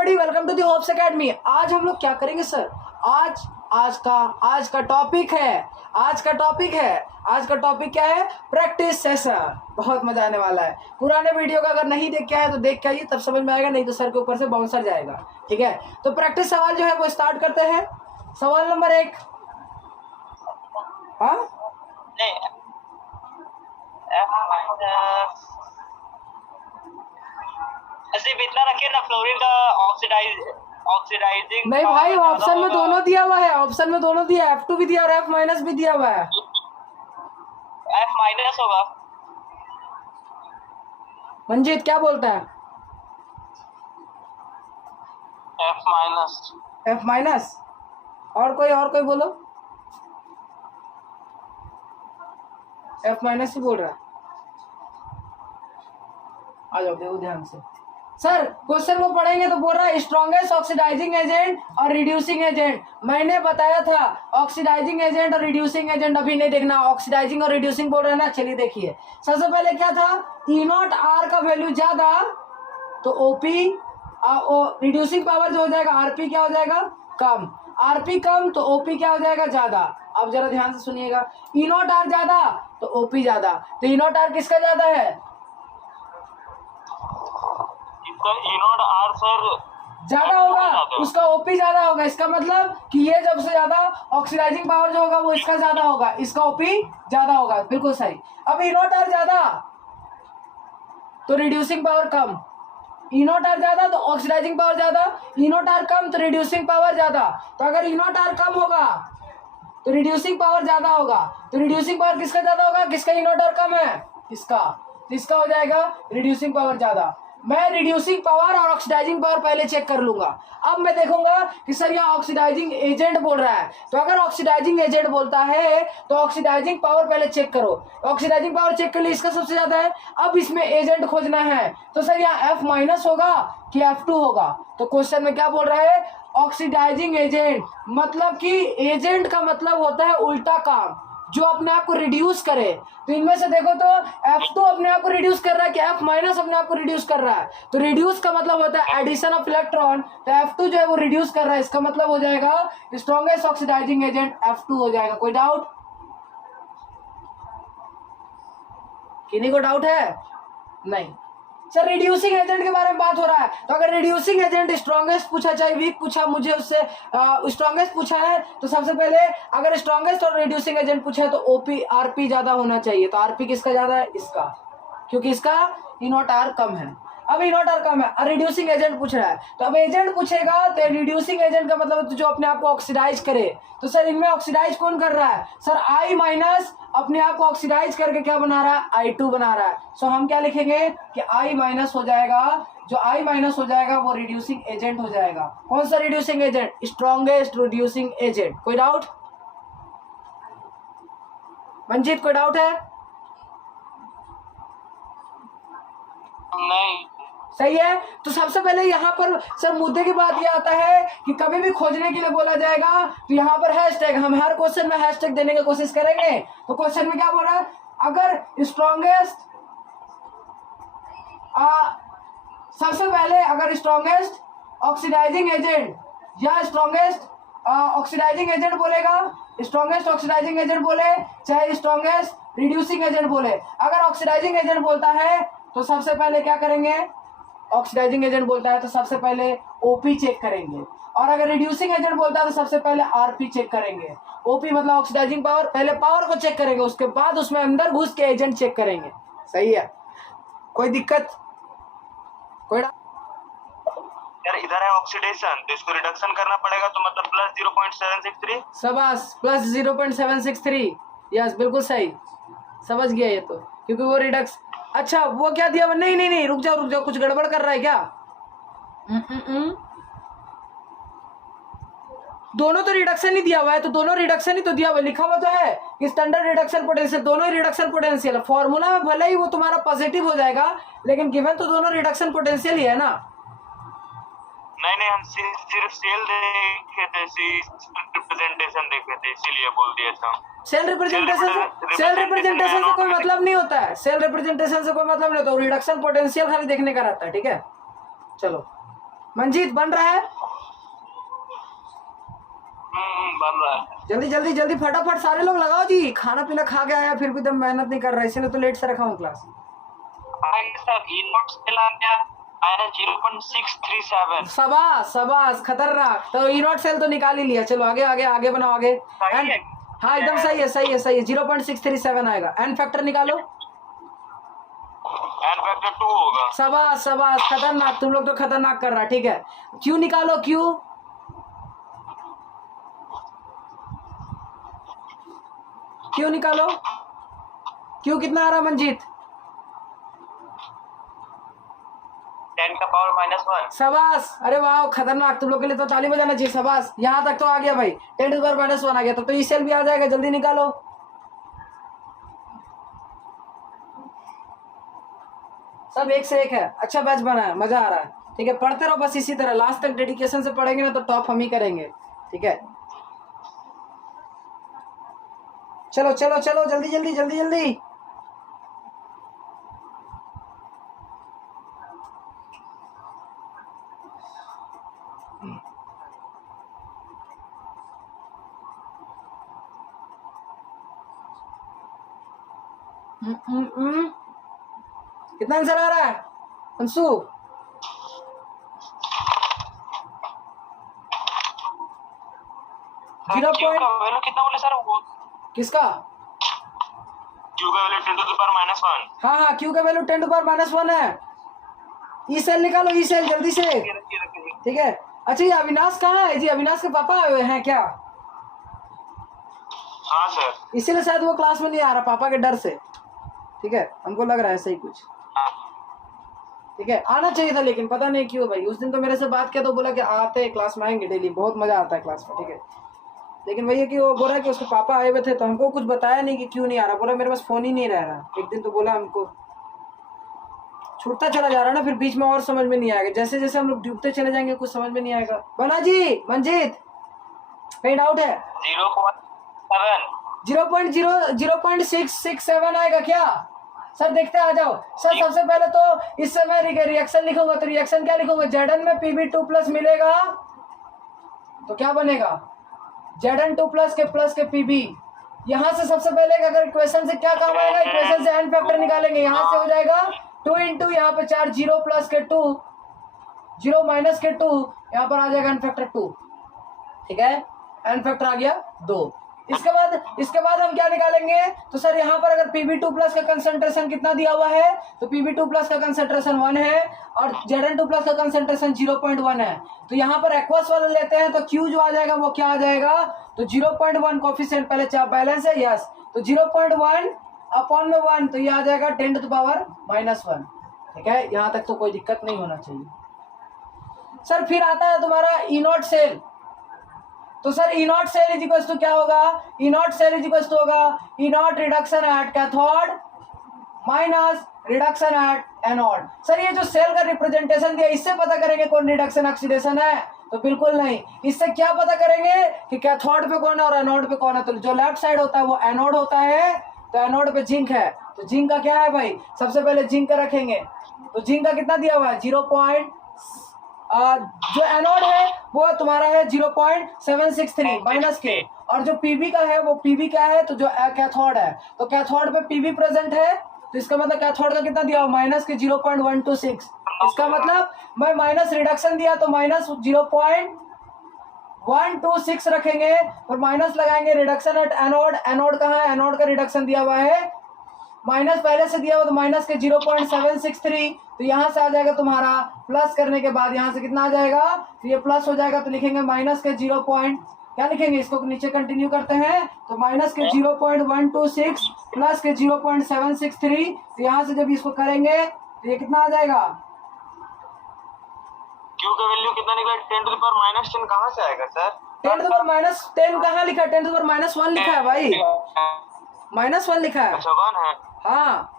Everybody, welcome to the Hopes Academy. आज हम लोग क्या करेंगे सर? आज का टॉपिक क्या है? Practice session. बहुत मजा आने वाला है। पुराने वीडियो का अगर नहीं देख के आए तो देख के आइए, तब समझ में आएगा, नहीं तो सर के ऊपर से बाउंसर जाएगा। ठीक है, तो प्रैक्टिस सवाल जो है वो स्टार्ट करते हैं। सवाल नंबर 1। हाँ, सिर्फ इतना रखिए ना, फ्लोरीन का ऑक्सीडाइजिंग। नहीं भाई, ऑप्शन में दोनों दिया हुआ है। ऑप्शन में दोनों दिया है, F2 भी दिया और F- भी दिया हुआ है। F- होगा। मंजीत क्या बोलता है? F-। और कोई बोलो। F- ही बोल रहा है। आ जाओ, देखो ध्यान से। सर क्वेश्चन को पढ़ेंगे तो बोल रहा है स्ट्रॉन्गेस्ट ऑक्सीडाइजिंग एजेंट और रिड्यूसिंग एजेंट। मैंने बताया था ऑक्सीडाइजिंग एजेंट और रिड्यूसिंग एजेंट अभी नहीं देखना। ऑक्सीडाइजिंग और रिड्यूसिंग बोल रहे हैं ना, चलिए देखिए। सबसे पहले क्या था, E0 R का वैल्यू ज्यादा तो OP रिड्यूसिंग पावर जो हो जाएगा RP क्या हो जाएगा, कम। RP कम तो OP क्या हो जाएगा, ज्यादा। अब जरा ध्यान से सुनिएगा, E0 R ज्यादा तो OP ज्यादा। तो E0 R किसका ज्यादा है? E0 R सर ज्यादा होगा, उसका OP ज्यादा होगा। इसका मतलब कि ये जब से ज्यादा ऑक्सीडाइजिंग पावर जो होगा वो इसका ज्यादा होगा, इसका OP ज्यादा होगा। बिल्कुल सही। अब E0 R ज्यादा तो रिड्यूसिंग पावर कम। E0 R ज्यादा तो ऑक्सीडाइजिंग पावर ज्यादा, E0 R कम तो रिड्यूसिंग पावर ज्यादा। तो अगर E0 R कम होगा तो रिड्यूसिंग पावर ज्यादा होगा। तो रिड्यूसिंग पावर किसका ज्यादा होगा, किसका E0 R कम है, इसका। तो इसका हो जाएगा रिड्यूसिंग पावर ज्यादा। मैं रिड्यूसिंग पावर और ऑक्सीडाइजिंग पावर पहले चेक कर लूंगा। अब मैं देखूंगा कि सर यहाँ ऑक्सीडाइजिंग एजेंट बोल रहा है, तो अगर ऑक्सीडाइजिंग एजेंट बोलता है तो ऑक्सीडाइजिंग पावर पहले चेक करो। ऑक्सीडाइजिंग पावर चेक कर लिए, इसका सबसे ज्यादा है। अब इसमें एजेंट खोजना है, तो सर यहाँ F- होगा कि F2 होगा। तो क्वेश्चन में क्या बोल रहा है, ऑक्सीडाइजिंग एजेंट, मतलब कि एजेंट का मतलब होता है उल्टा काम, जो अपने आप को रिड्यूस करे। तो इनमें से देखो तो F2 अपने आप को रिड्यूस कर रहा है कि F- अपने आप को रिड्यूस कर रहा है। तो रिड्यूस का मतलब होता है एडिशन ऑफ इलेक्ट्रॉन, तो F2 जो है वो रिड्यूस कर रहा है। इसका मतलब हो जाएगा स्ट्रॉन्गेस्ट ऑक्सीडाइजिंग एजेंट F2 हो जाएगा। कोई डाउट? किन्हीं को डाउट है? नहीं। सर रिड्यूसिंग एजेंट के बारे में बात हो रहा है, तो अगर रिड्यूसिंग एजेंट स्ट्रॉन्गेस्ट पूछा चाहे वीक पूछा, मुझे उससे स्ट्रॉन्गेस्ट पूछा है, तो सबसे पहले अगर स्ट्रॉन्गेस्ट और रिड्यूसिंग एजेंट पूछा है तो OP RP ज्यादा होना चाहिए। तो RP किसका ज्यादा है, इसका, क्योंकि इसका E0 R कम है। अब E0 R कम है और रिड्यूसिंग एजेंट पूछ रहा है, तो अब एजेंट पूछेगा तो रिड्यूसिंग एजेंट का मतलब जो अपने आप को ऑक्सीडाइज करे। तो सर इनमें ऑक्सीडाइज कौन कर रहा है, सर I- अपने आप को ऑक्सीडाइज करके क्या बना रहा है, I2 बना रहा है। सो हम क्या लिखेंगे कि I- हो जाएगा, जो I- हो जाएगा वो रिड्यूसिंग एजेंट हो जाएगा। कौन सा reducing agent, strongest reducing agent. कोई डाउट? मंजीत कोई डाउट है? नहीं। सही है। तो सबसे पहले यहाँ पर सर मुद्दे की बात ये आता है कि कभी भी खोजने के लिए बोला जाएगा तो यहाँ पर हैशटैग, हम हर क्वेश्चन में हैशटैग देने की कोशिश करेंगे। तो क्वेश्चन में क्या बोल रहा है, अगर स्ट्रॉन्गेस्ट सबसे पहले अगर स्ट्रॉन्गेस्ट ऑक्सीडाइजिंग एजेंट या स्ट्रॉन्गेस्ट ऑक्सीडाइजिंग एजेंट बोलेगा, स्ट्रॉन्गेस्ट ऑक्सीडाइजिंग एजेंट बोले चाहे स्ट्रॉन्गेस्ट रिड्यूसिंग एजेंट बोले, अगर ऑक्सीडाइजिंग एजेंट बोलता है तो सबसे पहले क्या करेंगे, ऑक्सीडाइजिंग एजेंट बोलता है तो सबसे पहले OP चेक करेंगे, और अगर रिड्यूसिंग एजेंट बोलता है तो सबसे पहले RP चेक करेंगे। OP मतलब ऑक्सीडाइजिंग पावर, पहले पावर को चेक करेंगे, उसके बाद उसमें अंदर घुस के एजेंट चेक करेंगे। सही है, कोई दिक्कत? कोई यार इधर है ऑक्सीडेशन, तो इसको रिडक्शन करना पड़ेगा, तो मतलब प्लस 0.763। शाबाश, प्लस 0.763। यस बिल्कुल सही, समझ गया ये तो, क्योंकि वो रिडक्स। अच्छा वो क्या दिया, नहीं रुक जाओ, कुछ गड़बड़ कर रहा है क्या? दोनों तो रिडक्शन ही दिया हुआ है, तो दोनों रिडक्शन ही तो दिया हुआ है, लिखा हुआ तो है कि स्टैंडर्ड रिडक्शन पोटेंशियल, दोनों ही रिडक्शन पोटेंशियल है। फॉर्मूला में भले ही वो तुम्हारा पॉजिटिव हो जाएगा, लेकिन गिवन तो दोनों रिडक्शन पोटेंशियल ही है ना। नहीं हम सिर्फ सेल देखे थे, रिप्रेजेंटेशन देखे थे, इसीलिए बोल दिया था। सेल रिप्रेजेंटेशन से कोई मतलब नहीं होता है, सेल रिप्रेजेंटेशन से कोई मतलब नहीं होता, रिडक्शन पोटेंशियल खाली देखने का रहता है। ठीक है, चलो मंजीत बन रहा है? बन रहा है। जल्दी जल्दी जल्दी फटाफट सारे लोग लगाओ जी। खाना पीना खा के आया फिर भी तुम मेहनत नहीं कर रहे, इसलिए तो लेट से रखा हूँ क्लास। सर ई नोट सेल आया 0.637। शाबाश शाबाश, खतरनाक। तो ई नॉट सेल तो निकाल ही लिया। चलो आगे आगे आगे बनाओ आगे। सही है। हाँ एकदम सही है सही है सही है। 0.637 आएगा। एन फैक्टर निकालो। एन फैक्टर 2 होगा। शाबाश शाबाश, खतरनाक। तुम लोग तो खतरनाक कर रहा है। ठीक है, क्यू निकालो। क्यू क्यू निकालो। क्यू कितना आ रहा मंजीत? 10 का पावर -1। शाबाश, अरे वाह खतरनाक। तुम लोग के लिए तो ताली बजाना चाहिए। शाबाश, यहाँ तक तो आ गया भाई। 10 टू द पावर -1 आ गया तो ई सेल भी आ जाएगा। जल्दी निकालो। सब एक से एक है। अच्छा बैच बना है, मजा आ रहा है। ठीक है, पढ़ते रहो बस इसी तरह। लास्ट तक डेडिकेशन से पढ़ेंगे ना तो टॉप हम ही करेंगे। ठीक है, चलो चलो चलो जल्दी जल्दी जल्दी जल्दी। कितना आंसर आ रहा है अंशु? जीरो पॉइंट वैल्यू कितना बोले सर? वो किसका? क्यू का वैल्यू 10 टू द पावर -1। हाँ हाँ, क्यू का वैल्यू 10 टू द पावर -1 है। ई सेल निकालो, ई सेल जल्दी से। ठीक है, अच्छा ये अविनाश कहाँ है जी? अविनाश के पापा आए हुए हैं क्या? हाँ सर। इसीलिए शायद वो क्लास में नहीं आ रहा, पापा के डर से। ठीक है, हमको लग रहा है सही कुछ। ठीक है, आना चाहिए था लेकिन पता नहीं क्यों भाई। उस दिन तो मेरे से बात किया तो बोला कि आते क्लास में आएंगे डेली, बहुत मजा आता है क्लास में। ठीक है, लेकिन भैया कि वो बोल रहा है कि उसके पापा आए हुए थे तो हमको कुछ बताया नहीं कि क्यों नहीं आ रहा। बोला मेरे पास फोन ही नहीं रह रहा। एक दिन तो बोला हमको छूटता चला जा रहा है ना, फिर बीच में और समझ में नहीं आएगा। जैसे जैसे हम लोग डूबते चले जाएंगे कुछ समझ में नहीं आएगा। बना जी मंजीत, कहीं डाउट है? 0.667 आएगा क्या सर? देखते आ जाओ सर। सबसे पहले तो इस समय रिएक्शन लिखूंगा तो रिएक्शन क्या लिखूंगा? Zn में Pb2+ मिलेगा तो क्या बनेगा? Zn2+ के Pb। यहाँ से सबसे पहले अगर इक्वेशन से क्या काम आएगा? इक्वेशन से एन फैक्टर निकालेंगे। यहाँ से हो जाएगा 2 इंटू यहाँ पे 4, 0 प्लस के 2, 0 माइनस के 2, यहाँ पर आ जाएगा एन फैक्टर 2। ठीक है, एन फैक्टर आ गया 2। इसके बाद हम क्या निकालेंगे? तो सर यहाँ पर अगर Pb2+ का कंसंट्रेशन कितना दिया हुआ है तो Pb2+ का कंसंट्रेशन 1 है और Zn2+ का कंसंट्रेशन 0.1 है। तो यहाँ पर एक्वस वाला लेते हैं तो Q जो आ जाएगा वो क्या आ जाएगा? तो 0.1 कोफिशिएंट पहले बैलेंस है। यस, तो 0.1 अपॉन में 1 तो ये आ जाएगा 10 टू द पावर -1। ठीक है, यहाँ तक तो कोई दिक्कत नहीं होना चाहिए। सर फिर आता है तुम्हारा ई नॉट सेल। तो sir E naught cell is equal to क्या होगा? E naught cell is equal to होगा E naught reduction at cathode minus reduction at anode. Sir ये जो सेल का रिप्रेजेंटेशन दिया इससे पता करेंगे कौन रिडक्शन ऑक्सीडेशन है? तो बिल्कुल नहीं। इससे क्या पता करेंगे कि कैथोड पे कौन है और एनोड पे कौन है? तो जो लेफ्ट साइड होता है वो एनोड होता है, तो एनोड पे जिंक है। तो जिंक का क्या है भाई? सबसे पहले जिंक का रखेंगे। तो जिंक का कितना दिया हुआ है? 0. जो एनोड है वो तुम्हारा है 0.763 माइनस के, और जो पीबी का है वो पीबी क्या है? तो जो कैथोड है तो कैथोड पे पीबी प्रेजेंट है। तो इसका मतलब कैथोड का कितना दिया हुआ? माइनस के 0.126। इसका मतलब मैं माइनस रिडक्शन दिया तो माइनस 0.126 रखेंगे और माइनस लगाएंगे रिडक्शन एट एनोड। एनोड कहाँ है? एनोड का रिडक्शन दिया हुआ है माइनस पहले से दिया हुआ तो माइनस के 0.763। तो यहाँ से आ जाएगा तुम्हारा प्लस करने के बाद यहाँ से कितना आ जाएगा? तो ये प्लस हो जाएगा तो लिखेंगे माइनस के 0. क्या लिखेंगे? इसको नीचे कंटिन्यू करते हैं तो माइनस के 0.126 प्लस के 0.763। तो यहाँ से जब इसको करेंगे तो ये कितना आ जाएगा? क्यू का वैल्यू कितना निकला? 10 टू द पावर -10 कहाँ से आएगा सर? 10 टू द पावर -10 कहाँ लिखा है? 10 टू द पावर -1 लिखा है भाई, -1 लिखा है। अच्छा 1 है। हाँ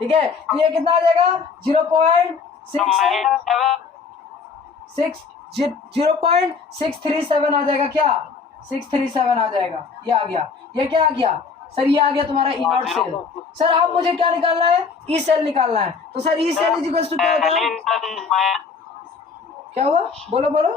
ठीक है, तो ये कितना आ जाएगा? 0.637 आ जाएगा। क्या 637 आ जाएगा? ये आ गया। ये क्या आ गया सर? ये आ गया तुम्हारा ई नॉट सेल। सर अब मुझे क्या निकालना है? ई सेल निकालना है। तो sir E cell is equal to क्या होता है? क्या हुआ, बोलो बोलो।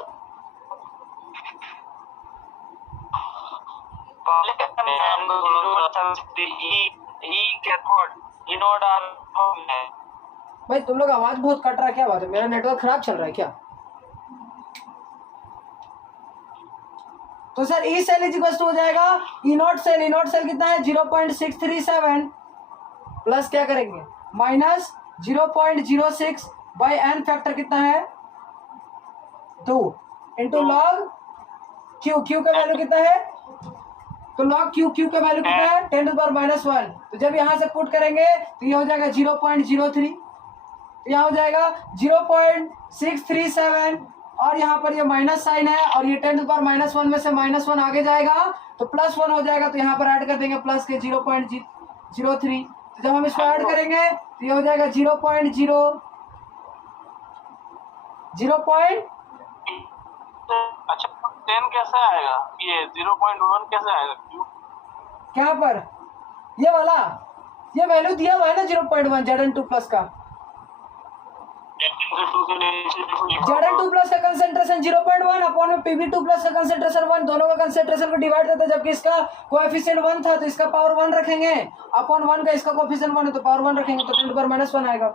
भाई तुम लोग आवाज बहुत कट रहा है, क्या बात है, मेरा नेटवर्क खराब चल रहा है क्या? तो sir E cell is equal to हो जाएगा E naught cell. E naught cell कितना है 0.637 प्लस क्या करेंगे माइनस 0.06 बाई एन फैक्टर कितना है 2 इंटू लॉग क्यू। क्यू का वैल्यू कितना है, तो लॉग क्यू, क्यू का वैल्यू कितना है 10⁻⁻1। तो जब यहाँ से पुट करेंगे तो ये हो जाएगा 0.03, तो यहाँ हो जाएगा 0.637 और यहाँ पर ये माइनस साइन है और ये 10⁻⁻1 में से -1 आगे जाएगा तो +1 हो जाएगा। तो यहाँ पर ऐड कर देंगे प्लस के 0.03। तो जब हम इसको ऐड करेंगे तो ये हो जाएगा 0.0 अच्छा 10 कैसे आएगा, ये 0.1 कैसे आएगा, क्यों? क्या पर ये वाला ये वैल्यू दिया हुआ है ना 0.1 Zn2 प्लस का। Zn2 प्लस का कंसेंट्रेशन 0.1 अपॉन में Pb2 प्लस का कंसेंट्रेशन 1, दोनों का कंसेंट्रेशन को डिवाइड करते हैं, जबकि इसका कोएफिशिएंट 1 था तो इसका पावर 1 रखेंगे अपॉन 1 का इसका कोएफिशिएंट 1 है तो पावर 1 रखेंगे तो 10⁻⁻1 आएगा।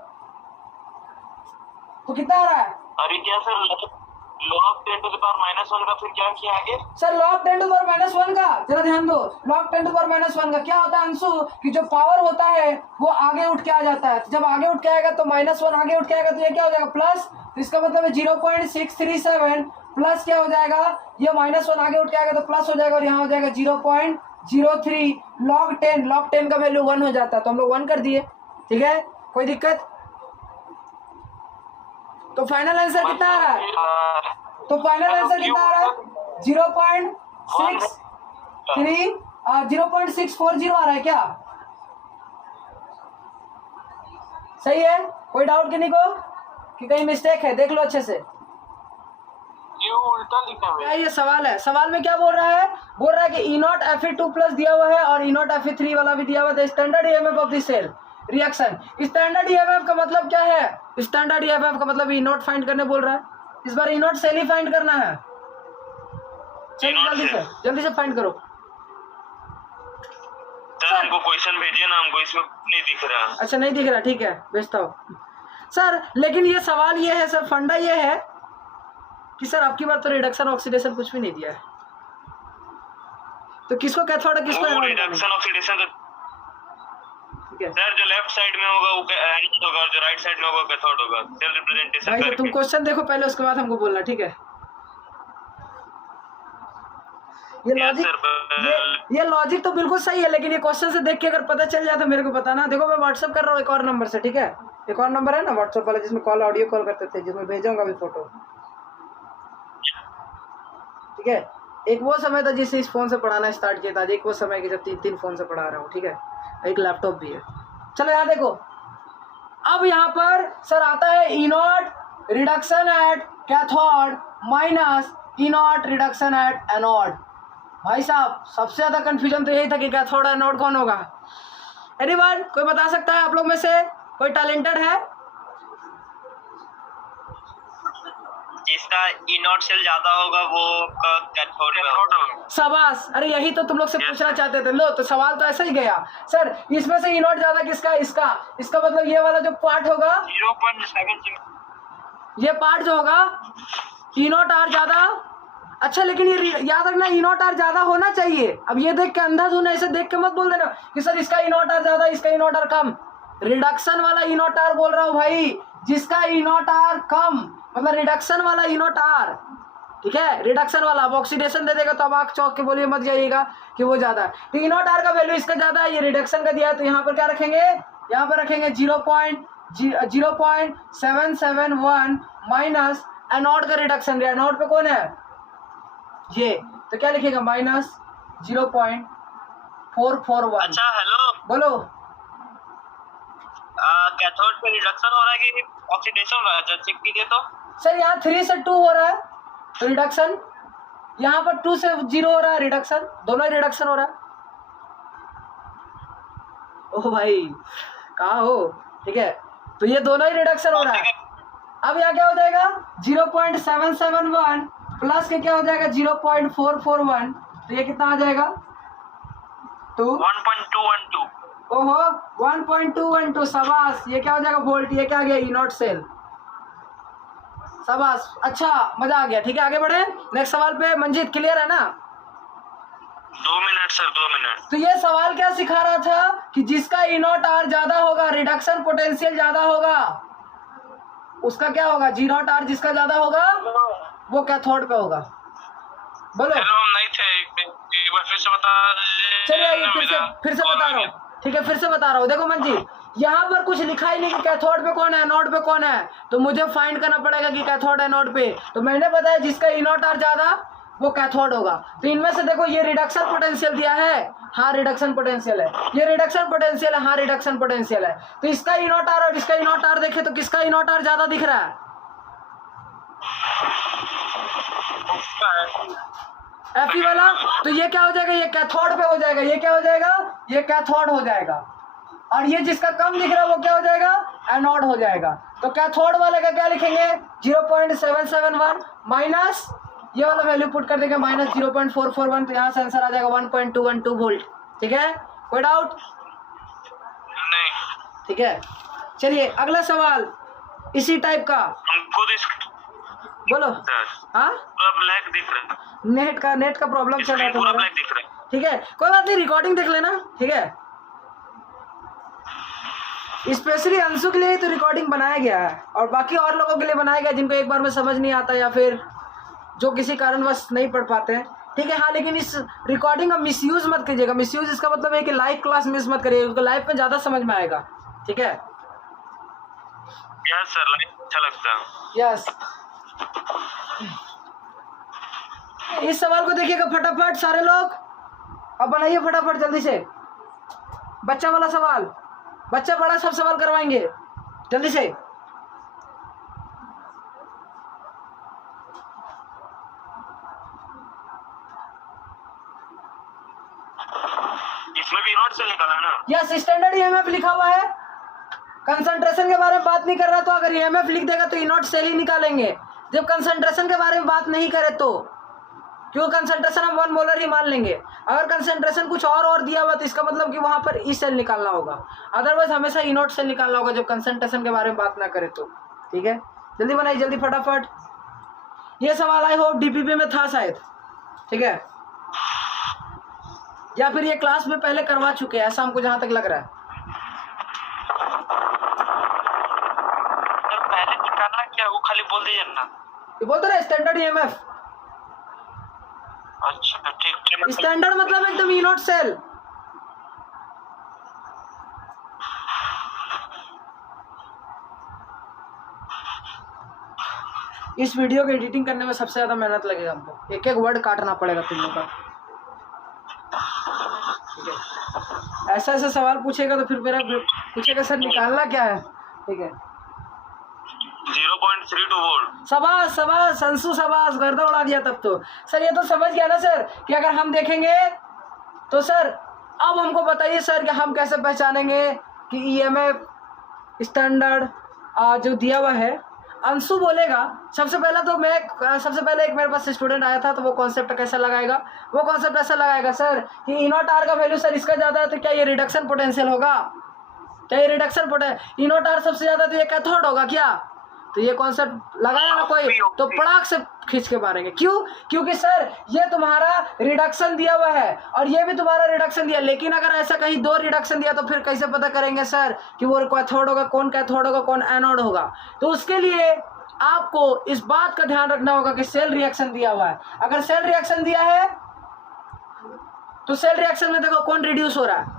तो कितना आ रहा है? अरे क्या सर log 10⁻⁻1 का फिर क्या किया आगे? सर log 10⁻⁻1 का जरा ध्यान दो। log 10⁻⁻1 का क्या होता है अंशु कि जो पावर होता है वो आगे उठ के आ जाता है, तो जब आगे उठ के आएगा तो -1 आगे उठ के आएगा तो ये क्या हो जाएगा प्लस, तो इसका मतलब है 0.637 प्लस क्या हो जाएगा ये -1 आगे उठ के आएगा तो प्लस हो जाएगा और यहाँ हो जाएगा 0.03 log 10 का वैल्यू 1 हो जाता है तो हम लोग 1 कर दिए, ठीक है कोई दिक्कत। तो फाइनल आंसर कितना आ रहा है, तो फाइनल आंसर कितना आ रहा है 0.640 आ रहा है क्या, सही है? कोई डाउट किसी को कि कहीं मिस्टेक है, देख लो अच्छे से। क्यों उल्टा लिखा है? ये सवाल है, सवाल में क्या बोल रहा है, बोल रहा है कि E0 Fe2 प्लस दिया हुआ है और E0 Fe3 वाला भी दिया हुआ है। Standard EMF of the cell reaction, standard EMF का मतलब क्या है, स्टैंडर्ड ईएमएफ का मतलब E0 फाइंड करने बोल रहा है, इस बार E0 सेल ही फाइंड करना है। चलिए जल्दी से फाइंड करो। सर हमको क्वेश्चन भेजिए ना, हमको इसमें नहीं दिख रहा। अच्छा नहीं दिख रहा, ठीक है भेजता हूँ सर। लेकिन ये सवाल ये है सर, फंडा ये है कि सर आपकी बार तो रिडक्शन ऑक्सीडेशन कुछ भी नहीं दिया है, तो किसको कैथोड है किसको एनोड? रिडक्शन ऑक्सीडेशन तो ठीक है सर जो लेफ्ट साइड में होगा वो एनोड होगा और जो राइट साइड में होगा कैथोड होगा, सेल रिप्रेजेंटेशन भाई। तो करके। तुम क्वेश्चन देखो पहले, उसके बाद हमको बोलना, ठीक है? ये लॉजिक तो बिल्कुल सही है, लेकिन ये क्वेश्चन से देख के अगर पता चल जाए तो मेरे को बताना। देखो मैं व्हाट्सएप कर रहा हूँ एक और नंबर से, ठीक है? एक और नंबर है ना व्हाट्सएप वाला जिसमें कॉल ऑडियो कॉल करते थे, जिसमें भेजूंगा अभी फोटो, ठीक है? एक वो समय था जिससे इस फोन से पढ़ाना स्टार्ट किया था, एक वो समय कि जब 3 फोन से पढ़ा रहा हूँ, ठीक है? एक लैपटॉप भी है। चलो यहाँ देखो, अब यहाँ पर सर आता है E0 reduction at cathode minus E0 reduction at anode. भाई साहब सबसे ज्यादा कंफ्यूजन तो यही था कि कैथोड एनोड कौन होगा। एनीवन कोई बता सकता है आप लोग में से, कोई टैलेंटेड है? जिसका E0 सेल ज्यादा होगा वो कैथोड होगा। शाबाश, अरे यही तो तुम लोग से पूछना चाहते थे। लो तो सवाल तो ऐसा ही गया सर, इसमें से E0 ज्यादा किसका, इसका मतलब ये वाला जो पार्ट होगा 0.7 ये पार्ट जो होगा E0 R ज्यादा। अच्छा लेकिन ये याद रखना E0 R ज्यादा होना चाहिए। अब ये देख के अंधाधुन ऐसे देख के मत बोल देना कि सर इसका E0 R ज्यादा इसका E0 R कम। रिडक्शन वाला E0 R बोल रहा हूँ भाई, जिसका E0 R कम मतलब रिडक्शन वाला E0 R, ठीक है? रिडक्शन वाला। अब ऑक्सीडेशन दे देगा तो अब आँख चौक के बोलिए मत जाइएगा कि वो ज्यादा है। तो E0 R का वैल्यू इसका ज्यादा है, ये रिडक्शन का दिया है, तो यहाँ पर क्या रखेंगे, यहाँ पर रखेंगे 0.771 माइनस एनोड का रिडक्शन। एनोड पे कौन है ये, तो क्या लिखेगा -0.441। अच्छा हेलो, बोलो कैथोड पे रिडक्शन हो रहा है कि ऑक्सीडेशन हो रहा है? जब चेक कीजिए तो सर यहाँ 3 से 2 हो रहा है रिडक्शन, यहाँ पर 2 से 0 हो रहा है रिडक्शन, दोनों ही रिडक्शन हो रहा है। ओह भाई कहाँ हो, ठीक है? तो ये दोनों ही रिडक्शन हो रहा है। अब यहाँ क्या हो जाएगा 0.771 प्लस के क्या हो जाएगा 0.441, तो ये कितना आ जाएगा 1.212। ओहो 1.212, शाबाश। ये क्या हो जाएगा वोल्ट, ये क्या आ गया ई नॉट सेल, शाबाश। अच्छा मजा आ गया। ठीक है आगे बढ़े नेक्स्ट सवाल पे। मंजीत क्लियर है ना? 2 मिनट सर, 2 मिनट। तो ये सवाल क्या सिखा रहा था कि जिसका ई नॉट आर ज्यादा होगा, रिडक्शन पोटेंशियल ज्यादा होगा, उसका क्या होगा जी नॉट आर जिसका ज्यादा होगा वो कैथोड पे होगा। बोलो। हेलो, हम नहीं थे, एक बार फिर से बता दीजिए। चलिए आइए फिर से बता रहा हूँ। ठीक है फिर से बता रहा हूँ। देखो मंजीत यहाँ पर कुछ लिखा ही नहीं कि कैथोड पे कौन है एनोड पे कौन है, तो मुझे फाइंड करना पड़ेगा कि कैथोड एनोड पे। तो मैंने बताया जिसका ई नॉट आर ज्यादा वो कैथोड होगा। तो इनमें से देखो ये रिडक्शन पोटेंशियल दिया है, हाँ रिडक्शन पोटेंशियल है, ये रिडक्शन पोटेंशियल है, हाँ रिडक्शन पोटेंशियल है। तो इसका ई नॉट आर और इसका ई नॉट आर देखे तो किसका ई नॉट आर ज्यादा दिख रहा है? एफी वाला। तो ये क्या हो जाएगा, ये कैथोड पे हो जाएगा, ये क्या हो जाएगा, ये कैथोड हो जाएगा। और ये जिसका कम दिख रहा है वो क्या हो जाएगा, एनोड हो जाएगा। तो कैथोड वाले का क्या लिखेंगे 0.771 माइनस ये वाला वैल्यू पुट कर देंगे माइनस 0.441, तो यहाँ से आंसर आ जाएगा 1.212 वोल्ट। ठीक है कोई डाउट नहीं। ठीक है चलिए अगला सवाल इसी टाइप का। हम खुद इस बोलो। सर हाँ पूरा ब्लैक दिख रहा है, नेट का प्रॉब्लम चल रहा है पूरा तुम्हारा। ब्लैक दिख रहा है। ठीक है कोई बात नहीं, रिकॉर्डिंग देख लेना। ठीक है स्पेशली अंशु के लिए तो रिकॉर्डिंग बनाया गया है और बाकी और लोगों के लिए बनाया गया जिनको एक बार में समझ नहीं आता या फिर जो किसी कारणवश नहीं पढ़ पाते हैं। ठीक है हाँ, लेकिन इस रिकॉर्डिंग का मिसयूज मत कीजिएगा। मिसयूज इसका मतलब है कि लाइव क्लास मिस मत करिएगा, उसको लाइव में ज़्यादा समझ में आएगा। ठीक है यस सर, अच्छा लगता है। यस। इस सवाल को देखिएगा फटाफट सारे लोग, अब बनाइए फटाफट जल्दी से। बच्चा वाला सवाल, बच्चा बड़ा सब सवाल करवाएंगे जल्दी से। इसमें भी नोट से निकाला है ना? यस स्टैंडर्ड ईएमएफ लिखा हुआ है। कंसंट्रेशन के बारे में बात नहीं कर रहा तो अगर ईएमएफ लिख देगा तो ई नॉट सेल ही निकालेंगे। जब कंसंट्रेशन के बारे में बात नहीं करे तो, क्यों कंसंट्रेशन हम 1 मोलर ही मान लेंगे। अगर कंसंट्रेशन कुछ और दिया हुआ तो इसका मतलब कि वहां पर ई सेल निकालना होगा, अदरवाइज हमेशा ई नॉट सेल निकालना होगा जब कंसंट्रेशन के बारे में बात ना करे तो। ठीक है जल्दी बनाइए जल्दी फटाफट। ये सवाल आई होप डीपीपी में था शायद। ठीक है या फिर ये क्लास में पहले करवा चुके हैं ऐसा हमको जहां तक लग रहा है। सर पहले निकालना क्या, वो खाली बोल दीजिए ना। ये बोलते ना स्टैंडर्ड ईएमएफ। अच्छा ठीक। स्टैंडर्ड मतलब एकदम ई नॉट सेल। इस वीडियो की एडिटिंग करने में सबसे ज्यादा मेहनत लगेगा हमको, एक एक वर्ड काटना पड़ेगा तुम लोग का। ठीक है ऐसा ऐसा सवाल पूछेगा तो फिर मेरा पूछेगा सर निकालना क्या है। ठीक है 0.32 वोल्ट। शाबाश शाबाश संसु शाबाश, गर्दा उड़ा दिया तब तो। सर ये तो समझ गया ना सर कि अगर हम देखेंगे तो सर अब हमको बताइए सर कि हम कैसे पहचानेंगे कि ईएमएफ स्टैंडर्ड जो दिया हुआ है। अंशु बोलेगा सबसे पहले एक मेरे पास स्टूडेंट आया था तो वो कॉन्सेप्ट कैसा लगाएगा, वो कॉन्सेप्ट ऐसा लगाएगा सर कि ई नॉट आर का वैल्यू सर इसका ज़्यादा है तो क्या ये रिडक्शन पोटेंशियल होगा, क्या ये reduction potential, E naught are सबसे ज़्यादा तो ये कैथोड होगा क्या। तो ये कॉन्सेप्ट लगाया ना कोई तो पड़ाक से खींच के मारेंगे। क्यों, क्योंकि सर ये तुम्हारा रिडक्शन दिया हुआ है और ये भी तुम्हारा रिडक्शन दिया, लेकिन अगर ऐसा कहीं 2 रिडक्शन दिया तो फिर कैसे पता करेंगे सर कि वो कैथोड होगा, कौन कैथोड होगा कौन एनोड होगा। तो उसके लिए आपको इस बात का ध्यान रखना होगा कि सेल रिएक्शन दिया हुआ है। अगर सेल रिएक्शन दिया है तो सेल रिएक्शन में देखो कौन रिड्यूस हो रहा है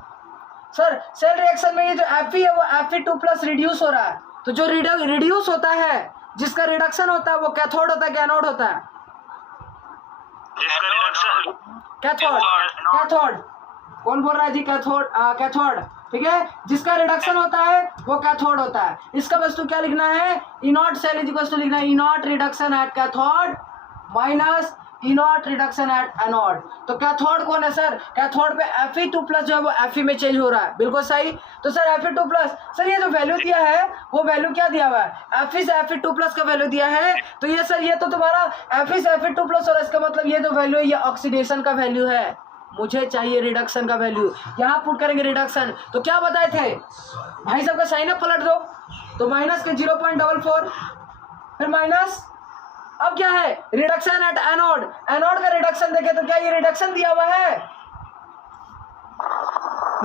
सर, सेल रिएक्शन में ये जो Fe है वो Fe2+ रिड्यूस हो रहा है। तो जो रिड्यूस होता है जिसका रिडक्शन होता है वो कैथोड होता है, एनोड होता है। जिसका रिडक्शन कैथोड कौन बोल रहा है जी, कैथोड। ठीक है जिसका रिडक्शन होता है वो कैथोड होता है। इसका वस्तु क्या लिखना है, E naught cell is equal to लिखना है E naught reduction at cathode minus E0 reduction at anode. तो कैथोड कौन है सर? कैथोड पे Fe2+ जो है वो Fe में चेंज हो रहा है, बिल्कुल सही। तो सर Fe2+, सर ये जो वैल्यू दिया है वो वैल्यू क्या दिया हुआ है? Fe से Fe2+ का वैल्यू दिया है। तो ये सर ये तो तुम्हारा Fe से Fe2+ और इसका मतलब ये जो वैल्यू है ये ऑक्सीडेशन का वैल्यू है। मुझे चाहिए रिडक्शन का वैल्यू, यहाँ पुट करेंगे रिडक्शन। तो क्या बताए थे भाई साहब का साइन अप पलट दो, तो माइनस के 0.44 फिर माइनस, अब क्या है रिडक्शन एट एनोड, एनोड का रिडक्शन देखे तो क्या ये रिडक्शन दिया हुआ है?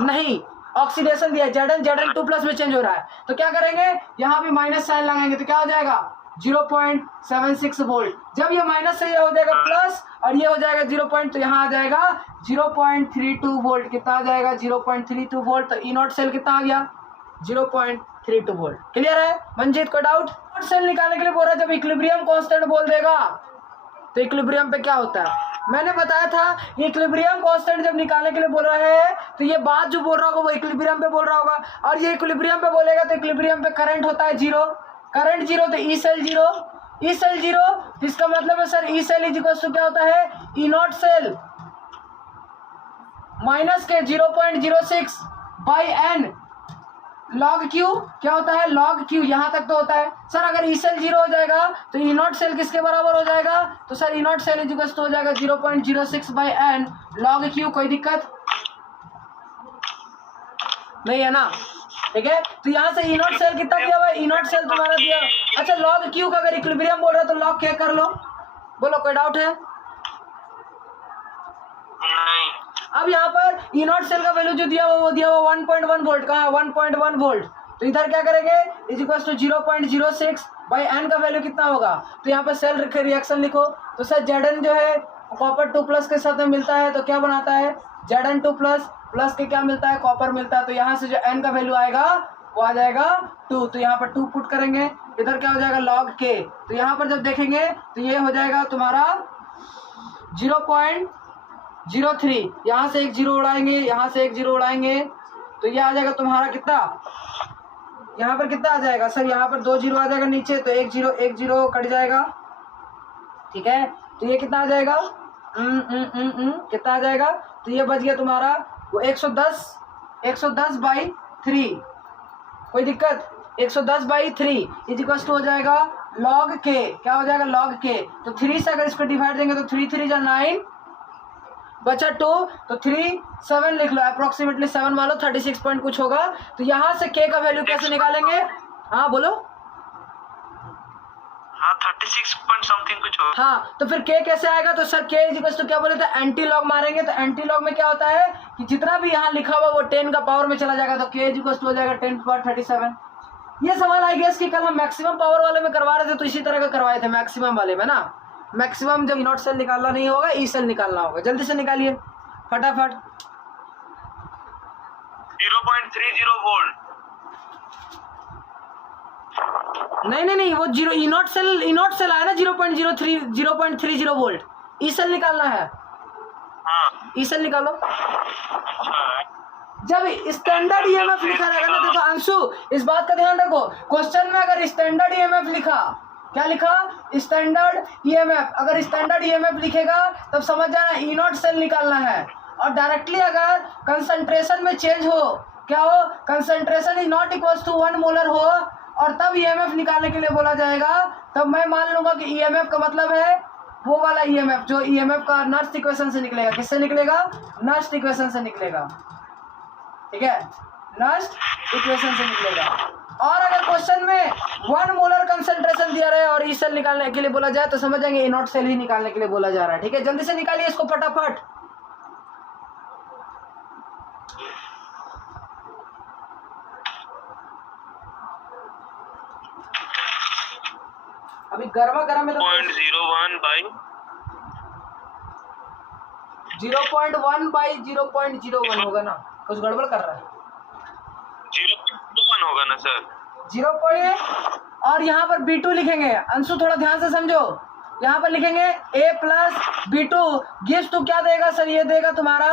नहीं, ऑक्सीडेशन दिया है, Zn2+ में चेंज हो रहा है। तो क्या करेंगे यहाँ भी माइनस साइन लगाएंगे तो क्या हो जाएगा 0.76 वोल्ट। जब ये माइनस से ये हो जाएगा प्लस और ये हो जाएगा 0. तो यहाँ आ जाएगा 0.32 वोल्ट। कितना आ जाएगा 0.32 वोल्ट। तो E0 सेल कितना आ गया 0.32 वोल्ट। क्लियर है मंजीत, को डाउट? सेल निकालने के लिए बोल रहा है जब इक्विलिब्रियम कांस्टेंट बोल देगा तो इक्विलिब्रियम पे क्या होता है मैंने बताया था। इक्विलिब्रियम कांस्टेंट जब निकालने के लिए बोल रहा है तो ये बात जो बोल रहा होगा वो इक्विलिब्रियम पे बोल रहा होगा, और ये इक्विलिब्रियम पे बोलेगा तो इक्विलिब्रियम पे करंट होता है 0, करंट 0 तो ई सेल 0, ई सेल 0। इसका मतलब है sir E cell is equal to क्या होता है E0 सेल माइनस के 0.06 बाई n log Q। क्या होता है log Q, यहां तक तो होता है सर। अगर ई सेल 0 हो जाएगा तो E0 सेल किसके बराबर हो जाएगा? तो sir E0 cell is equal to हो जाएगा 0.06 बाई n log Q। कोई दिक्कत नहीं है ना? ठीक है, तो यहाँ से E0 सेल कितना दिया हुआ है? E0 सेल तुम्हारा दिया। अच्छा log Q का अगर इक्विलिब्रियम बोल रहा है तो log K कर लो। बोलो कोई डाउट है? नहीं। अब यहाँ पर E0 सेल का वैल्यू जो दिया हुआ वो दिया हुआ 1.1 वोल्ट। कहाँ है 1.1 वोल्ट। तो इधर क्या करेंगे is equal to 0.06 by n का वैल्यू कितना होगा? तो यहाँ पर सेल रिएक्शन लिखो। तो सर Zn जो है कॉपर 2+ के साथ में मिलता है तो क्या बनाता है Zn2+ प्लस के क्या मिलता है कॉपर मिलता है। तो यहाँ से जो n का वैल्यू आएगा वो आ जाएगा 2। तो यहाँ पर 2 पुट करेंगे, इधर क्या हो जाएगा log K। तो यहाँ पर जब देखेंगे तो ये हो जाएगा तुम्हारा 0.03। यहाँ से एक 0 उड़ाएंगे, यहाँ से एक 0 उड़ाएंगे तो ये आ जाएगा तुम्हारा कितना, यहाँ पर कितना आ जाएगा सर? यहाँ पर 2 0 आ जाएगा नीचे तो एक 0 कट जाएगा। ठीक है, तो ये कितना आ जाएगा कितना आ जाएगा? तो ये बच गया तुम्हारा वो 110 बाई 3। कोई दिक्कत? 110 बाई 3 इज इक्वल टू हो जाएगा log K। क्या हो जाएगा log K। तो 3 से अगर इसको डिवाइड देंगे तो 3 3 जा 9 बचा 2 तो 3 7 लिख लो, अप्रोक्सीमेटली 7 मान लो 36 पॉइंट कुछ होगा। तो यहाँ से K का वैल्यू कैसे निकालेंगे? हाँ बोलो। हाँ 36 पॉइंट समथिंग कुछ होगा। हाँ तो फिर K कैसे आएगा? तो sir K is equal to क्या बोले थे एंटी लॉग मारेंगे। तो एंटी लॉग में क्या होता है कि जितना भी यहाँ लिखा हुआ वो 10 का पावर में चला जाएगा। तो K इज इक्वल टू हो जाएगा 10⁻37। ये सवाल आई गेस कि कल हम मैक्सिमम पावर वाले में करवा रहे थे तो इसी तरह का करवाए थे मैक्सिमम वाले में ना। मैक्सिमम जब E0 सेल निकालना नहीं होगा ई सेल निकालना होगा। जल्दी से निकालिए फटाफट। 0.30 वोल्ट। नहीं वो E0 सेल आया ना 0.30 वोल्ट। ई सेल निकालना है। हाँ ई सेल निकालो। अच्छा। जब स्टैंडर्ड ईएमएफ लिखा रहेगा ना, देखो अंशु इस बात का ध्यान रखो, क्वेश्चन में अगर स्टैंडर्ड ईएमएफ लिखा, क्या लिखा स्टैंडर्ड ईएमएफ, अगर स्टैंडर्ड ईएमएफ लिखेगा तब समझ जाना E0 सेल निकालना है। और डायरेक्टली अगर कंसंट्रेशन में चेंज हो, क्या हो concentration is not equal to 1 molar हो और तब ईएमएफ निकालने के लिए बोला जाएगा, तब मैं मान लूंगा कि ईएमएफ का मतलब है वो वाला ईएमएफ जो ईएमएफ का नर्स्ट इक्वेशन से निकलेगा। किससे निकलेगा? नर्स्ट इक्वेशन से निकलेगा। ठीक है, नर्स्ट इक्वेशन से निकलेगा। और अगर क्वेश्चन में 1 मोलर कंसंट्रेशन दिया रहे और ई सेल निकालने के लिए बोला जाए तो समझ जाएंगे E0 सेल ही निकालने के लिए बोला जा रहा है। ठीक है, जल्दी से निकालिए इसको फटाफट। अभी गर्मा गर्म में तो 0.01 बाई 0.1 बाई 0.01 होगा ना, कुछ गड़बड़ कर रहा है। 0.1 होगा ना सर? 0. और यहाँ पर B2 लिखेंगे। अंशु थोड़ा ध्यान से समझो, यहाँ पर लिखेंगे A plus B2 gives to क्या देगा सर? ये देगा तुम्हारा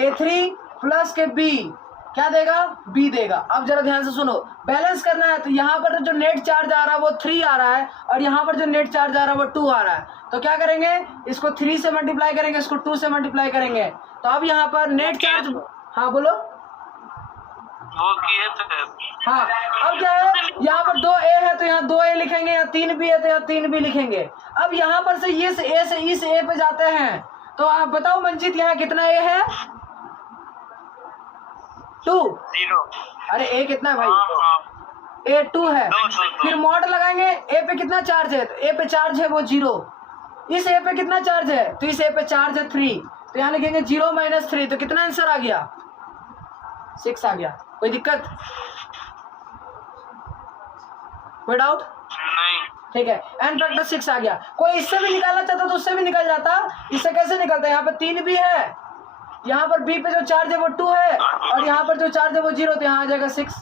A3 प्लस के B क्या देगा, बी देगा। अब जरा ध्यान से सुनो, बैलेंस करना है तो यहाँ पर जो नेट चार्ज आ रहा है वो 3 आ रहा है और यहाँ पर जो नेट चार्ज आ रहा है वो 2 आ रहा है। तो क्या करेंगे, इसको 3 से मल्टीप्लाई करेंगे, इसको 2 से मल्टीप्लाई करेंगे। तो अब यहाँ पर नेट चार्ज, हाँ बोलो, वो किए थे। हाँ अब क्या है, यहाँ पर 2a है तो यहाँ 2a लिखेंगे, यहाँ 3b है तो यहाँ 3b लिखेंगे। अब यहाँ पर से ये से a से इस a पे जाते हैं तो आप बताओ मंजित यहाँ कितना a है, 2। 0। अरे a कितना है भाई, हाँ, a 2 है। दो। फिर मॉड लगाएंगे, a पे कितना चार्ज है, तो a पे चार्ज है वो 0। इस a पे कितना चार्ज है, तो इस a पे चार्ज है 3। तो यहाँ लिखेंगे 0 - 3, तो कितना आंसर आ गया, 6 आ गया। कोई दिक्कत, कोई डाउट नहीं। ठीक है, n फैक्टर 6 आ गया। कोई इससे भी निकालना चाहता तो उससे भी निकल जाता। इससे कैसे निकलता है, यहाँ पे 3 भी है, यहाँ पर b पे जो चार्ज है वो 2 है और यहाँ पर जो चार्ज है वो 0, तो यहाँ आ जाएगा 6।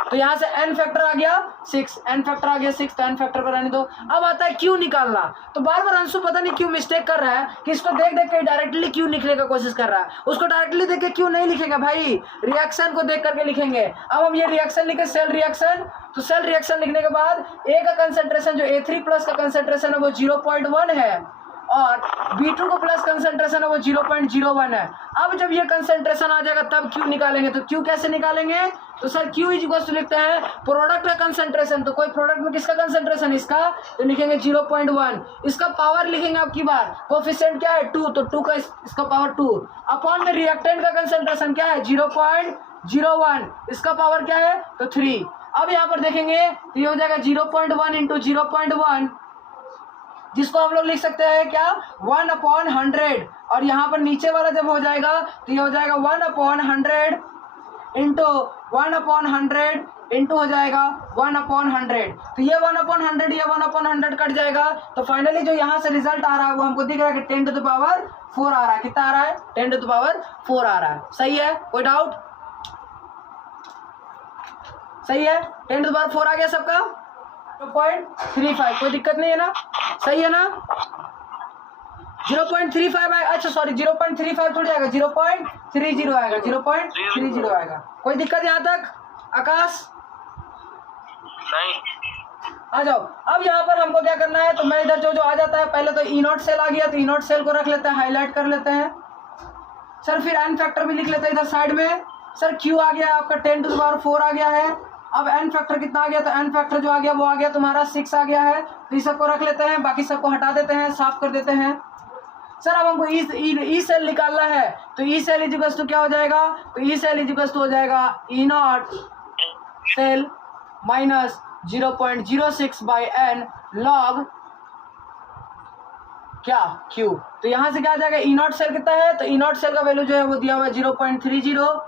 तो यहाँ से n फैक्टर आ गया 6, n फैक्टर आ गया 6, तो n फैक्टर पर रहने दो। अब आता है क्यों निकालना। तो बार बार अंशु पता नहीं क्यों मिस्टेक कर रहा है कि इसको देख देख के डायरेक्टली क्यों लिखने का कोशिश कर रहा है। उसको डायरेक्टली देख के क्यों नहीं लिखेगा भाई, रिएक्शन को देख करके लिखेंगे। अब हम ये रिएक्शन लिखे, सेल रिएक्शन, तो सेल रिएक्शन लिखने के बाद A का कंसेंट्रेशन जो A3+ का कंसेंट्रेशन है वो 0.1 है और B2 को प्लस कंसेंट्रेशन है वो 0.01 है। अब जब ये कंसेंट्रेशन आ जाएगा तब Q निकालेंगे। तो Q कैसे निकालेंगे, तो सर Q इक्वल्स लिखते हैं प्रोडक्ट का कंसेंट्रेशन। तो कोई प्रोडक्ट में किसका कंसेंट्रेशन, इसका, तो लिखेंगे 0.1। इसका पावर लिखेंगे आपकी बार, कोफिशिएंट क्या है 2, तो 2 का इसका पावर 2 अपॉन में रिएक्टेंट का कंसेंट्रेशन क्या है 0.01, इसका पावर क्या है तो 3। अब यहाँ पर देखेंगे तो ये हो जाएगा 0.1 इंटू 0.1, जिसको हम लोग लिख सकते हैं क्या 1/100। और यहाँ पर नीचे वाला जब हो जाएगा तो ये हो जाएगा 1/100 इंटू 1/100 इंटू हो जाएगा 1/100। तो ये 1/100 ये 1/100 कट जाएगा। तो फाइनली जो यहाँ से रिजल्ट आ रहा है वो हमको दिख रहा है कि 10⁴ आ रहा है। कितना आ रहा है, 10⁴ आ रहा है। सही है, कोई डाउट, सही है, 10⁴ आ गया सबका, 0.35, कोई दिक्कत नहीं है ना, सही है ना। 0.35 आएगा, अच्छा सॉरी 0.35 थोड़ी आएगा, 0.30 आएगा, 0.30 आएगा। कोई दिक्कत यहाँ तक आकाश, नहीं। आ जाओ। अब यहाँ पर हमको क्या करना है, तो मैं इधर जो आ जाता है, पहले तो E0 सेल आ गया तो E0 सेल को रख लेते हैं, हाईलाइट कर लेते हैं सर। फिर n फैक्टर भी लिख लेते हैं इधर साइड में। सर Q आ गया आपका 10⁴ आ गया है। अब n फैक्टर कितना आ गया, तो n फैक्टर जो आ गया वो आ गया तुम्हारा 6 आ गया है। तो इस सबको रख लेते हैं, बाकी सबको हटा देते हैं, साफ कर देते हैं। सर अब हमको ई सेल निकालना है, तो ई सेल इक्वल्स टू क्या हो जाएगा, तो ई सेल इक्वल्स टू हो जाएगा E0 cell minus 0.06/n log क्या Q। तो यहाँ से क्या आ जाएगा, E0 सेल कितना है, तो E0 सेल का वैल्यू जो है वो दिया हुआ है 0.30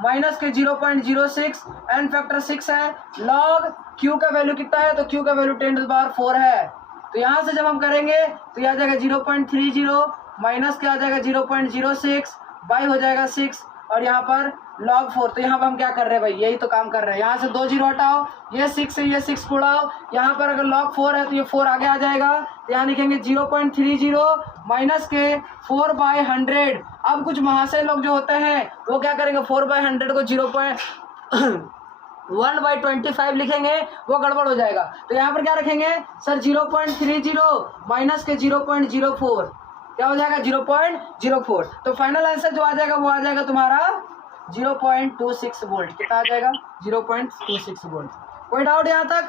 माइनस के 0.06, n फैक्टर 6 है, log Q का वैल्यू कितना है, तो Q का वैल्यू 10⁴ है। तो यहाँ से जब हम करेंगे तो यह आ जाएगा 0.30 माइनस क्या आ जाएगा 0.06 बाई हो जाएगा 6 और यहाँ पर log 4। तो यहाँ पर हम क्या कर रहे हैं भाई, यही तो काम कर रहे हैं। यहाँ से 2 0 हटाओ, ये 6 से ये 6 को उड़ाओ, यहाँ पर अगर log 4 है तो ये 4 आगे आ जाएगा। तो यहाँ लिखेंगे 0.30 माइनस के 4/100। अब कुछ महाशय लोग जो होते हैं वो क्या करेंगे, 4/100 को 1/25 लिखेंगे, वो गड़बड़ हो जाएगा। तो यहाँ पर क्या रखेंगे सर 0.30 माइनस के 0.04, क्या हो जाएगा 0.04। तो फाइनल आंसर जो आ जाएगा वो आ जाएगा तुम्हारा 0.26 वोल्ट। कितना आ जाएगा 0.26 वोल्ट। कोई डाउट यहाँ तक।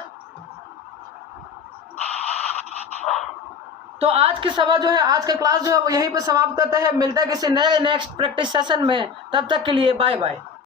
तो आज की सभा जो है, आज का क्लास जो है वो यहीं पे समाप्त करते हैं। मिलता है किसी नए नेक्स्ट प्रैक्टिस सेशन में, तब तक के लिए बाय बाय।